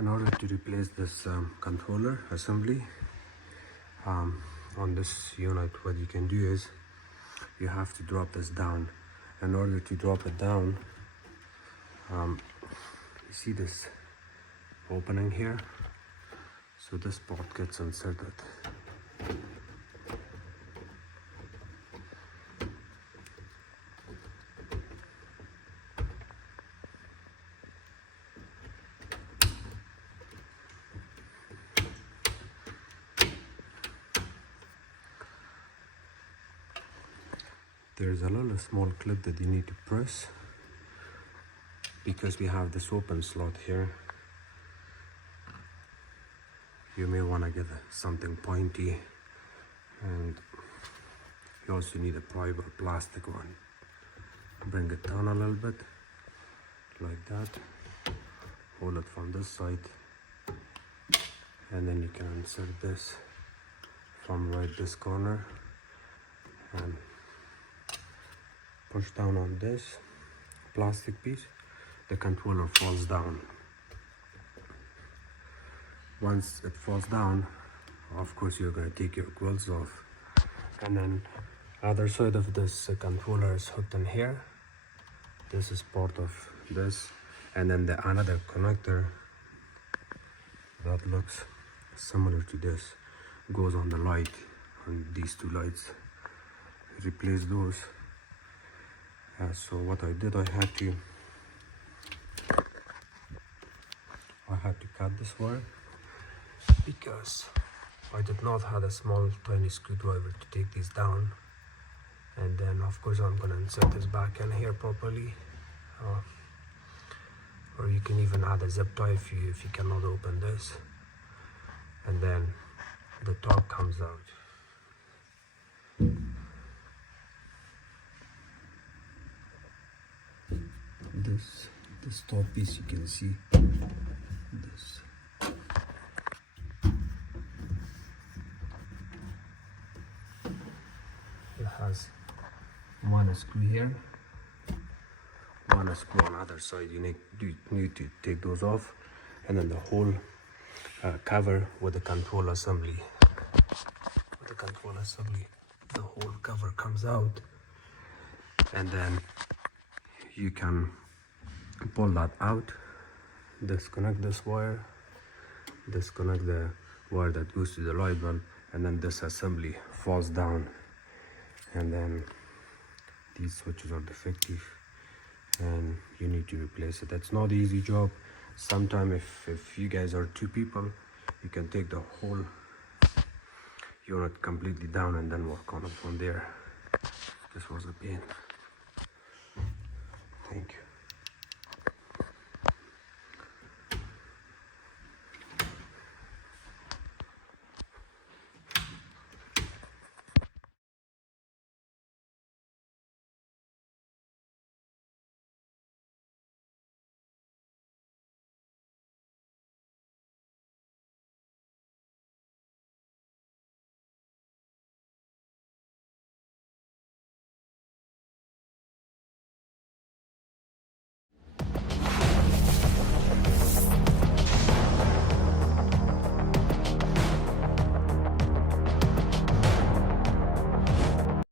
In order to replace this controller assembly on this unit, what you can do is you have to drop this down. In order to drop it down, you see this opening here, so this part gets inserted. There's a little small clip that you need to press because we have this open slot here. You may want to get something pointy, and you also need a pliable plastic one. Bring it down a little bit like that, hold it from this side, and then you can insert this from right this corner and push down on this plastic piece. The controller falls down. Once it falls down, of course you're going to take your gloves off, and then other side of this controller is hooked in here. This is part of this, and then the another connector that looks similar to this goes on the light, on these two lights. Replace those. So what I did, I had to cut this wire because I did not have a small tiny screwdriver to take these down. And then of course I'm gonna insert this back in here properly, or you can even add a zip tie if you cannot open this, and then the top comes out. This top piece, you can see this. It has one screw here, one screw on the other side. You need to take those off, and then the whole cover with the control assembly. The whole cover comes out, and then you can pull that out, disconnect this wire, disconnect the wire that goes to the light bulb, and then this assembly falls down, and then these switches are defective and you need to replace it. It's not an easy job. Sometimes if you guys are two people, you can take the whole unit completely down and then work on it from there. This was a pain. Thank you.